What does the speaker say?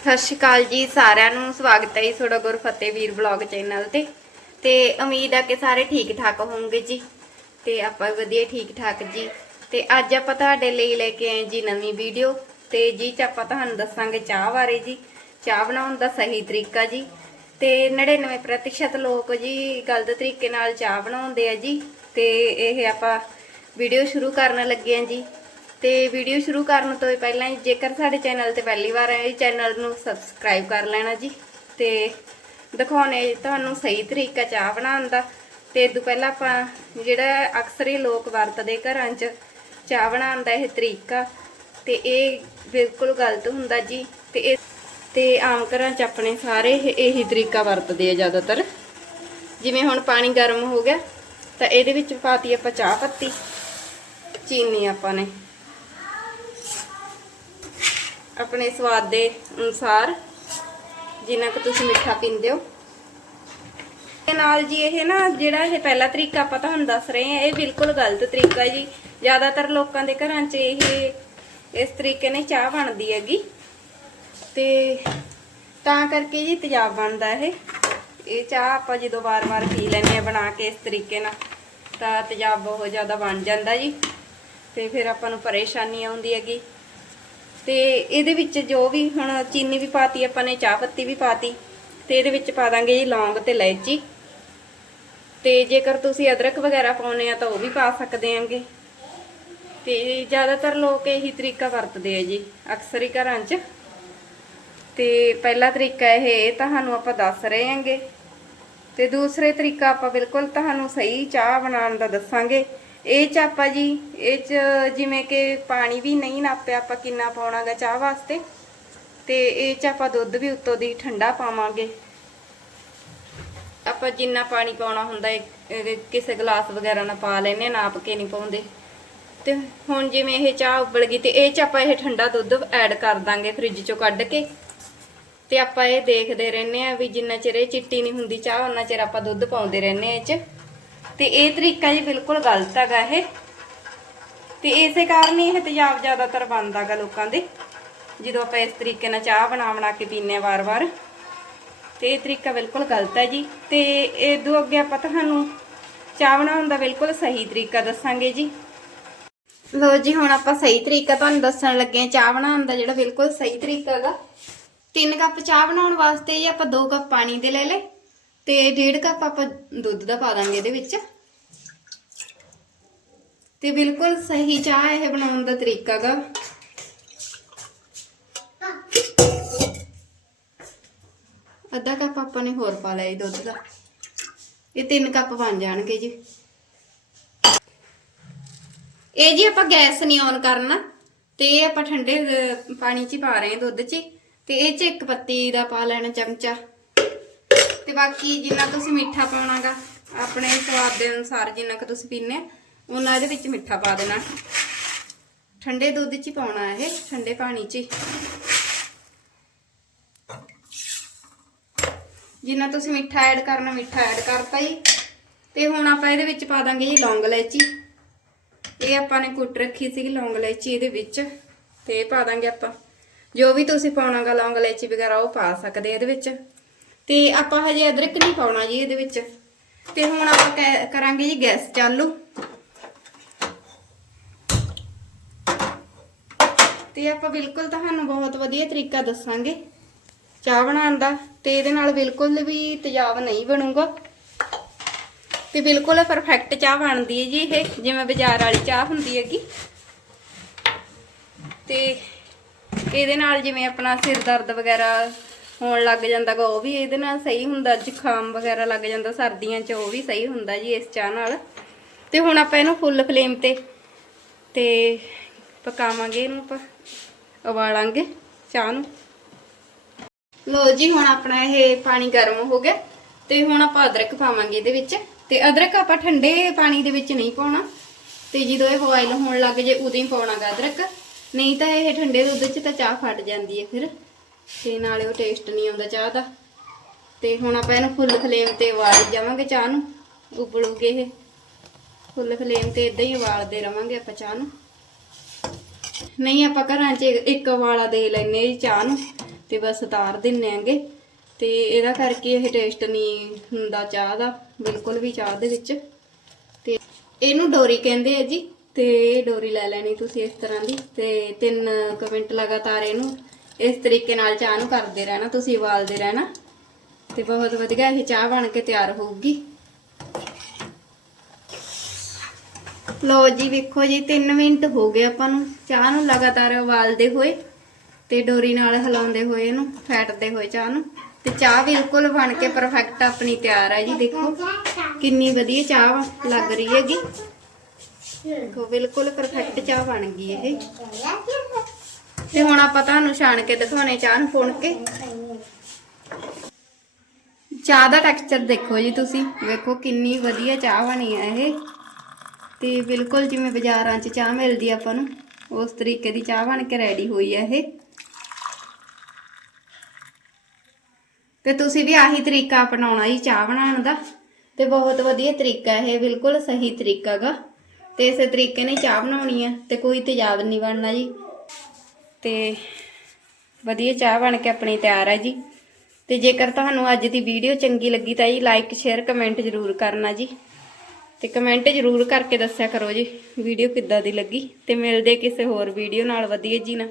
ਸਤਿ ਸ਼੍ਰੀ ਅਕਾਲ ਜੀ, ਸਾਰਿਆਂ ਨੂੰ ਸਵਾਗਤ ਹੈ ਜੀ ਤੁਹਾਡਾ ਗੁਰਫਤਿਹ ਵੀਰ ਬਲੌਗ ਚੈਨਲ ਤੇ। ਤੇ ਉਮੀਦ ਆ ਕਿ ਸਾਰੇ ਠੀਕ ਠਾਕ ਹੋਵੋਗੇ ਜੀ। ਤੇ ਆਪਾਂ ਵਧੀਆ ਠੀਕ ਠਾਕ ਜੀ। ਤੇ ਅੱਜ ਆਪਾਂ ਤੁਹਾਡੇ ਲਈ ਲੈ ਕੇ ਆਏ ਜੀ ਨਵੀਂ ਵੀਡੀਓ। ਤੇ ਜੀ ਚ ਆਪਾਂ ਤੁਹਾਨੂੰ ਦੱਸਾਂਗੇ ਚਾਹ ਬਾਰੇ ਜੀ। ਚਾਹ ਬਣਾਉਣ ਦਾ ਸਹੀ ਤਰੀਕਾ ਜੀ। ਤੇ 99 ਪ੍ਰਤੀਸ਼ਤ ਲੋਕ ਜੀ ਗਲਤ ਤਰੀਕੇ ਨਾਲ ਚਾਹ ਬਣਾਉਂਦੇ ਆ ਜੀ। ਤੇ ਇਹ ਆਪਾਂ ਵੀਡੀਓ ਸ਼ੁਰੂ ਕਰਨ ਲੱਗੇ ਆ ਜੀ। ਤੇ ਵੀਡੀਓ ਸ਼ੁਰੂ ਕਰਨ ਤੋਂ ਪਹਿਲਾਂ ਜੀ, ਜੇਕਰ ਸਾਡੇ ਚੈਨਲ ਤੇ ਪਹਿਲੀ ਵਾਰ ਆਏ ਚੈਨਲ ਨੂੰ ਸਬਸਕ੍ਰਾਈਬ ਕਰ ਲੈਣਾ ਜੀ ਤੇ ਦਿਖਾਉਣੇ ਤੁਹਾਨੂੰ ਸਹੀ ਤਰੀਕਾ ਚਾਹ ਬਣਾਉਣ ਦਾ। ਤੇ ਇਦੋਂ ਪਹਿਲਾਂ ਆਪਾਂ ਜਿਹੜਾ ਅਕਸਰ ਹੀ ਲੋਕ ਵਰਤਦੇ ਘਰਾਂ 'ਚ ਚਾਹ ਬਣਾਉਣ ਦਾ ਇਹ ਤਰੀਕਾ ਤੇ ਇਹ ਬਿਲਕੁਲ ਗਲਤ ਹੁੰਦਾ ਜੀ ਤੇ ਇਹ ਤੇ ਆਮ ਘਰਾਂ 'ਚ ਆਪਣੇ ਸਾਰੇ ਇਹੀ ਤਰੀਕਾ ਵਰਤਦੇ ਆ ਜ਼ਿਆਦਾਤਰ। ਜਿਵੇਂ ਹੁਣ ਪਾਣੀ ਗਰਮ ਹੋ ਗਿਆ ਤਾਂ ਇਹਦੇ ਵਿੱਚ ਪਾਤੀ ਆਪਾਂ ਚਾਹ ਪੱਤੀ ਚੀਨੀ ਆਪਾਂ ਨੇ। ਆਪਣੇ ਸਵਾਦ ਦੇ ਅਨੁਸਾਰ ਜਿੰਨਾ ਕੁ ਤੁਸੀਂ ਮਿੱਠਾ ਪੀਂਦੇ ਹੋ। ਤੇ ਨਾਲ ਜੀ ਇਹ ਨਾ ਜਿਹੜਾ ਇਹ ਪਹਿਲਾ ਤਰੀਕਾ ਆਪਾਂ ਤੁਹਾਨੂੰ ਦੱਸ ਰਹੇ ਹਾਂ, ਇਹ ਬਿਲਕੁਲ ਗਲਤ ਤਰੀਕਾ ਜੀ। ਜ਼ਿਆਦਾਤਰ ਲੋਕਾਂ ਦੇ ਘਰਾਂ 'ਚ ਇਹ ਇਸ ਤਰੀਕੇ ਨਾਲ ਚਾਹ ਬਣਦੀ ਹੈਗੀ। ਤੇ ਤਾਂ ਕਰਕੇ ਜੀ ਤੇਜ਼ਾਬ ਬਣਦਾ ਇਹ। ਇਹ ਚਾਹ ਆਪਾਂ ਜਦੋਂ ਵਾਰ-ਵਾਰ ਪੀ ਲੈਂਦੇ ਆ ਬਣਾ ਕੇ ਇਸ ਤਰੀਕੇ ਨਾਲ, ਤਾਂ ਤੇਜ਼ਾਬ ਬਹੁਤ ਜ਼ਿਆਦਾ ਬਣ ਜਾਂਦਾ ਜੀ। ਤੇ ਫਿਰ ਆਪਾਂ ਨੂੰ ਪਰੇਸ਼ਾਨੀ ਆਉਂਦੀ ਹੈਗੀ। ਤੇ ਇਹਦੇ ਵਿੱਚ ਜੋ ਵੀ ਹੁਣ ਚੀਨੀ ਵੀ ਪਾਤੀ, ਆਪਾਂ ਨੇ ਚਾਹ ਪੱਤੀ ਵੀ ਪਾਤੀ, ਤੇ ਇਹਦੇ ਵਿੱਚ ਪਾ ਦਾਂਗੇ ਜੀ ਲੌਂਗ ਤੇ ਇਲਾਇਚੀ। ਤੇ ਜੇਕਰ ਤੁਸੀਂ ਅਦਰਕ ਵਗੈਰਾ ਪਾਉਨੇ ਆ ਤਾਂ ਉਹ ਵੀ ਪਾ ਸਕਦੇ ਆਂਗੇ। ਤੇ ਜ਼ਿਆਦਾਤਰ ਲੋਕ ਇਹੀ ਤਰੀਕਾ ਵਰਤਦੇ ਆ ਜੀ, ਅਕਸਰ ਹੀ ਘਰਾਂ 'ਚ। ਤੇ ਪਹਿਲਾ ਤਰੀਕਾ ਇਹ ਤੁਹਾਨੂੰ ਆਪਾਂ ਦੱਸ ਰਹੇ ਆਂਗੇ। ਤੇ ਦੂਸਰੇ ਤਰੀਕਾ ਆਪਾਂ ਬਿਲਕੁਲ ਤੁਹਾਨੂੰ ਸਹੀ ਚਾਹ ਬਣਾਉਣ ਦਾ ਦੱਸਾਂਗੇ। ਇਹ ਚ ਆਪਾਂ ਜੀ ਇਹ ਚ ਜਿਵੇਂ ਕਿ ਪਾਣੀ ਵੀ ਨਹੀਂ ਨਾਪਿਆ ਆਪਾਂ ਕਿੰਨਾ ਪਾਉਣਾਗਾ ਚਾਹ ਵਾਸਤੇ ਤੇ ਇਹ ਚ ਆਪਾਂ ਦੁੱਧ ਵੀ ਉੱਤੋਂ ਦੀ ਠੰਡਾ ਪਾਵਾਂਗੇ। ਆਪਾਂ ਜਿੰਨਾ ਪਾਣੀ ਪਾਉਣਾ ਹੁੰਦਾ ਇਹ ਕਿਸੇ ਗਲਾਸ ਵਗੈਰਾ ਨਾਲ ਪਾ ਲੈਨੇ ਆ, ਨਾਪ ਕੇ ਨਹੀਂ ਪਾਉਂਦੇ। ਤੇ ਹੁਣ ਜਿਵੇਂ ਇਹ ਚਾਹ ਉਬਲ ਗਈ ਤੇ ਇਹ ਚ ਆਪਾਂ ਇਹ ਠੰਡਾ ਦੁੱਧ ਐਡ ਕਰ ਦਾਂਗੇ ਫ੍ਰਿਜ ਚੋਂ ਕੱਢ ਕੇ। ਤੇ ਆਪਾਂ ਇਹ ਦੇਖਦੇ ਰਹਿੰਦੇ ਆ ਵੀ ਜਿੰਨਾ ਚਿਰ ਇਹ ਚਿੱਟੀ ਨਹੀਂ ਹੁੰਦੀ ਚਾਹ ਉਹਨਾਂ ਚਿਰ ਆਪਾਂ ਦੁੱਧ ਪਾਉਂਦੇ ਰਹਿੰਦੇ ਆ ਇਹ ਚ। ਤੇ ਇਹ ਤਰੀਕਾ ਜੀ ਬਿਲਕੁਲ ਗਲਤ ਹੈਗਾ ਇਹ। ਤੇ ਇਸੇ ਕਾਰਨ ਇਹ ਤੇਜ਼ਾਬ ਜ਼ਿਆਦਾਤਰ ਬਣਦਾਗਾ ਲੋਕਾਂ ਦੇ, ਜਦੋਂ ਆਪਾਂ ਇਸ ਤਰੀਕੇ ਨਾਲ ਚਾਹ ਬਣਾ ਬਣਾ ਕੇ ਪੀਨੇ ਆ ਵਾਰ-ਵਾਰ ਤੇ ਇਹ ਤਰੀਕਾ ਬਿਲਕੁਲ ਗਲਤ ਹੈ ਜੀ। ਤੇ ਇਦੋਂ ਅੱਗੇ ਆਪਾਂ ਤੁਹਾਨੂੰ ਚਾਹ ਬਣਾਉਣ ਦਾ ਬਿਲਕੁਲ ਸਹੀ ਤਰੀਕਾ ਦੱਸਾਂਗੇ ਜੀ। ਲੋ ਜੀ, ਹੁਣ ਆਪਾਂ ਸਹੀ ਤਰੀਕਾ ਤੁਹਾਨੂੰ ਦੱਸਣ ਲੱਗੇ ਹਾਂ ਚਾਹ ਬਣਾਉਣ ਦਾ, ਜਿਹੜਾ ਬਿਲਕੁਲ ਸਹੀ ਤਰੀਕਾ ਹੈਗਾ। 3 ਕੱਪ ਚਾਹ ਬਣਾਉਣ ਵਾਸਤੇ ਜੀ ਆਪਾਂ 2 ਕੱਪ ਪਾਣੀ ਦੇ ਲੈ ਲਏ। ਤੇ 1.5 ਕੱਪ ਆਪਾਂ ਦੁੱਧ ਦਾ ਪਾ ਦਾਂਗੇ ਇਹਦੇ ਵਿੱਚ। ਤੇ ਬਿਲਕੁਲ ਸਹੀ ਚਾਹ ਇਹ ਬਣਾਉਣ ਦਾ ਤਰੀਕਾ ਗਾ। ਅੱਧਾ ਕੱਪ ਆਪਾਂ ਨੇ ਹੋਰ ਪਾ ਲਿਆ ਦੁੱਧ ਦਾ। ਇਹ 3 ਕੱਪ ਬਣ ਜਾਣਗੇ ਜੀ। ਇਹ ਜੀ ਆਪਾਂ ਗੈਸ ਨਹੀਂ ਔਨ ਕਰਨਾ। ਤੇ ਇਹ ਆਪਾਂ ਠੰਡੇ ਪਾਣੀ 'ਚ ਪਾ ਰਹੇ ਹਾਂ ਦੁੱਧ 'ਚ ਤੇ ਇਹ 'ਚ ਇੱਕ ਪੱਤੀ ਦਾ ਪਾ ਲੈਣਾ ਚਮਚਾ। ਤੇ ਬਾਕੀ ਜਿੰਨਾ ਤੁਸੀਂ ਮਿੱਠਾ ਪਾਉਣਾਗਾ, ਆਪਣੇ ਸਵਾਦ ਦੇ ਅਨੁਸਾਰ ਜਿੰਨਾ ਕੁ ਤੁਸੀਂ ਪੀਨੇ ਉਹਨਾਂ ਇਹਦੇ ਵਿੱਚ ਮਿੱਠਾ ਪਾ ਦੇਣਾ। ਠੰਡੇ ਦੁੱਧ 'ਚ ਹੀ ਪਾਉਣਾ ਇਹ, ਠੰਡੇ ਪਾਣੀ 'ਚ ਹੀ। ਜਿੰਨਾ ਤੁਸੀਂ ਮਿੱਠਾ ਐਡ ਕਰਨਾ, ਮਿੱਠਾ ਐਡ ਕਰਤਾ ਜੀ। ਤੇ ਹੁਣ ਆਪਾਂ ਇਹਦੇ ਵਿੱਚ ਪਾ ਦਾਂਗੇ ਜੀ ਲੌਂਗ ਇਲਾਇਚੀ। ਇਹ ਆਪਾਂ ਨੇ ਕੁੱਟ ਰੱਖੀ ਸੀਗੀ ਲੌਂਗ ਇਲਾਇਚੀ ਇਹਦੇ ਵਿੱਚ। ਤੇ ਇਹ ਪਾ ਦਾਂਗੇ ਆਪਾਂ। ਜੋ ਵੀ ਤੁਸੀਂ ਪਾਉਣਾਗਾ ਲੌਂਗ ਇਲਾਇਚੀ ਵਗੈਰਾ ਉਹ ਪਾ ਸਕਦੇ ਇਹਦੇ ਵਿੱਚ। ਤੇ ਆਪਾਂ ਹਜੇ ਅਦਰਕ ਨਹੀਂ ਪਾਉਣਾ ਜੀ ਇਹਦੇ ਵਿੱਚ। ਤੇ ਹੁਣ ਆਪਾਂ ਕਰਾਂਗੇ ਜੀ ਗੈਸ ਚਾਲੂ। ਤੇ ਆਪਾਂ ਬਿਲਕੁਲ ਤੁਹਾਨੂੰ ਬਹੁਤ ਵਧੀਆ ਤਰੀਕਾ ਦੱਸਾਂਗੇ ਚਾਹ ਬਣਾਉਣ ਦਾ। ਤੇ ਇਹਦੇ ਨਾਲ ਬਿਲਕੁਲ ਵੀ ਤੇਜ਼ਾਬ ਨਹੀਂ ਬਣੂਗਾ। ਤੇ ਬਿਲਕੁਲ ਪਰਫੈਕਟ ਚਾਹ ਬਣਦੀ ਹੈ ਜੀ ਇਹ, ਜਿਵੇਂ ਬਾਜ਼ਾਰ ਵਾਲੀ ਚਾਹ ਹੁੰਦੀ ਹੈਗੀ। ਤੇ ਇਹਦੇ ਨਾਲ ਜਿਵੇਂ ਆਪਣਾ ਸਿਰ ਦਰਦ ਵਗੈਰਾ ਹੋਣ ਲੱਗ ਜਾਂਦਾਗਾ ਉਹ ਵੀ ਇਹਦੇ ਨਾਲ ਸਹੀ ਹੁੰਦਾ, ਜ਼ੁਕਾਮ ਵਗੈਰਾ ਲੱਗ ਜਾਂਦਾ ਸਰਦੀਆਂ 'ਚ, ਉਹ ਵੀ ਸਹੀ ਹੁੰਦਾ ਜੀ ਇਸ ਚਾਹ ਨਾਲ। ਤੇ ਹੁਣ ਆਪਾਂ ਇਹਨੂੰ ਫੁੱਲ ਫਲੇਮ ਤੇ ਤੇ ਪਕਾਵਾਂਗੇ ਇਹਨੂੰ ਆਪਾਂ, ਉਬਾਲਾਂਗੇ ਚਾਹ ਨੂੰ। ਲੋ ਜੀ, ਹੁਣ ਆਪਣਾ ਇਹ ਪਾਣੀ ਗਰਮ ਹੋ ਗਿਆ, ਤੇ ਹੁਣ ਆਪਾਂ ਅਦਰਕ ਪਾਵਾਂਗੇ ਇਹਦੇ ਵਿੱਚ। ਤੇ ਅਦਰਕ ਆਪਾਂ ਠੰਡੇ ਪਾਣੀ ਦੇ ਵਿੱਚ ਨਹੀਂ ਪਾਉਣਾ, ਤੇ ਜਦੋਂ ਇਹ ਬੋਇਲ ਹੋਣ ਲੱਗ ਜੇ, ਉਦੋਂ ਹੀ ਪਾਉਣਾਗਾ ਅਦਰਕ। ਨਹੀਂ ਤਾਂ ਇਹ ਠੰਡੇ ਦੁੱਧ 'ਚ ਤਾਂ ਚਾਹ ਫਟ ਜਾਂਦੀ ਹੈ ਫਿਰ। ਤੇ ਨਾਲੇ ਉਹ ਟੇਸਟ ਨਹੀਂ ਆਉਂਦਾ ਚਾਹ ਦਾ। ਤੇ ਹੁਣ ਆਪਾਂ ਇਹਨੂੰ ਫੁੱਲ ਫਲੇਮ ਤੇ ਉਬਾਲ ਜਾਵਾਂਗੇ ਚਾਹ ਨੂੰ। ਉਬਲੂਗੇ ਇਹ ਫੁੱਲ ਫਲੇਮ ਤੇ ਇਦਾਂ ਹੀ ਉਬਾਲਦੇ ਰਵਾਂਗੇ ਆਪਾਂ ਚਾਹ ਨੂੰ। ਨਹੀਂ, ਆਪਾਂ ਘਰਾਂ 'ਚ ਇੱਕ ਵਾਲਾ ਦੇ ਲੈਨੇ ਜੀ ਚਾਹ ਨੂੰ ਤੇ ਬਸ ਉਤਾਰ ਦਿੰਨੇ ਆਂਗੇ ਤੇ ਇਹਦਾ ਕਰਕੇ ਇਹ ਟੇਸਟ ਨਹੀਂ ਹੁੰਦਾ ਚਾਹ ਦਾ, ਬਿਲਕੁਲ ਵੀ ਚਾਹ ਦੇ ਵਿੱਚ। ਤੇ ਇਹਨੂੰ ਡੋਰੀ ਕਹਿੰਦੇ ਆ ਜੀ। ਤੇ ਇਹ ਡੋਰੀ ਲੈ ਲੈਣੀ ਤੁਸੀਂ ਇਸ ਤਰ੍ਹਾਂ ਦੀ। ਤੇ 3 ਮਿੰਟ ਲਗਾਤਾਰ ਇਹਨੂੰ ਇਸ ਤਰੀਕੇ ਨਾਲ ਚਾਹ ਨੂੰ ਕਰਦੇ ਰਹਿਣਾ, ਤੁਸੀਂ ਉਬਾਲਦੇ ਰਹਿਣਾ ਤੇ ਬਹੁਤ ਵਧੀਆ ਇਹ ਚਾਹ ਬਣ ਕੇ ਤਿਆਰ ਹੋਊਗੀ। ਲੋ ਜੀ, ਵੇਖੋ ਜੀ 3 ਮਿੰਟ ਹੋ ਗਏ ਆਪਾਂ ਨੂੰ। ਚਾਹ ਨੂੰ ਲਗਾਤਾਰ ਉਬਾਲਦੇ ਹੋਏ ਤੇ ਡੋਰੀ ਨਾਲ ਹਿਲਾਉਂਦੇ ਹੋਏ ਇਹਨੂੰ, ਫੈਟਦੇ ਹੋਏ ਚਾਹ ਨੂੰ। ਤੇ ਚਾਹ ਬਿਲਕੁਲ ਬਣ ਕੇ ਪਰਫੈਕਟ ਆਪਣੀ ਤਿਆਰ ਹੈ ਜੀ, ਦੇਖੋ। ਕਿੰਨੀ ਵਧੀਆ ਚਾਹ ਲੱਗ ਰਹੀ ਹੈਗੀ। ਦੇਖੋ, ਬਿਲਕੁਲ ਪਰਫੈਕਟ ਚਾਹ ਬਣ ਗਈ ਇਹ। ਤੇ ਹੁਣ ਆਪਾਂ ਤੁਹਾਨੂੰ ਛਾਣ ਕੇ ਦਿਖਾਉਣੇ ਚਾਹ ਨੂੰ ਪੁਣ ਕੇ। ਚਾਹ ਦਾ ਟੈਕਸਚਰ ਦੇਖੋ ਜੀ ਤੁਸੀਂ। ਵੇਖੋ ਕਿੰਨੀ ਵਧੀਆ ਚਾਹ ਬਣੀ ਹੈ ਇਹ। ਤੇ ਬਿਲਕੁਲ ਜਿਵੇਂ ਬਾਜ਼ਾਰਾਂ 'ਚ ਚਾਹ ਮਿਲਦੀ ਆਪਾਂ ਨੂੰ, ਉਸ ਤਰੀਕੇ ਦੀ ਚਾਹ ਬਣ ਕੇ ਰੈਡੀ ਹੋਈ ਹੈ ਇਹ। ਤੇ ਤੁਸੀਂ ਵੀ ਆਹੀ ਤਰੀਕਾ ਅਪਣਾਉਣਾ ਜੀ ਚਾਹ ਬਣਾਉਣ ਦਾ। ਤੇ ਬਹੁਤ ਵਧੀਆ ਤਰੀਕਾ ਇਹ, ਬਿਲਕੁਲ ਸਹੀ ਤਰੀਕਾ ਗਾ। ਤੇ ਇਸੇ ਤਰੀਕੇ ਨਾਲ ਚਾਹ ਬਣਾਉਣੀ ਹੈ ਤੇ ਕੋਈ ਤੇਜ਼ਾਬ ਨਹੀਂ ਬਣਨਾ ਜੀ। ਤੇ ਵਧੀਆ ਚਾਹ ਬਣ ਕੇ ਆਪਣੀ ਤਿਆਰ ਹੈ ਜੀ। ਤੇ ਜੇਕਰ ਤੁਹਾਨੂੰ ਅੱਜ ਦੀ ਵੀਡੀਓ ਚੰਗੀ ਲੱਗੀ ਤਾਂ ਜੀ ਲਾਈਕ ਸ਼ੇਅਰ ਕਮੈਂਟ ਜ਼ਰੂਰ ਕਰਨਾ ਜੀ। ਤੇ ਕਮੈਂਟ ਜ਼ਰੂਰ ਕਰਕੇ ਦੱਸਿਆ ਕਰੋ ਜੀ, ਵੀਡੀਓ ਕਿੱਦਾਂ ਦੀ ਲੱਗੀ। ਤੇ ਮਿਲਦੇ ਕਿਸੇ ਹੋਰ ਵੀਡੀਓ ਨਾਲ, ਵਧੀਆ ਜੀ ਨਾ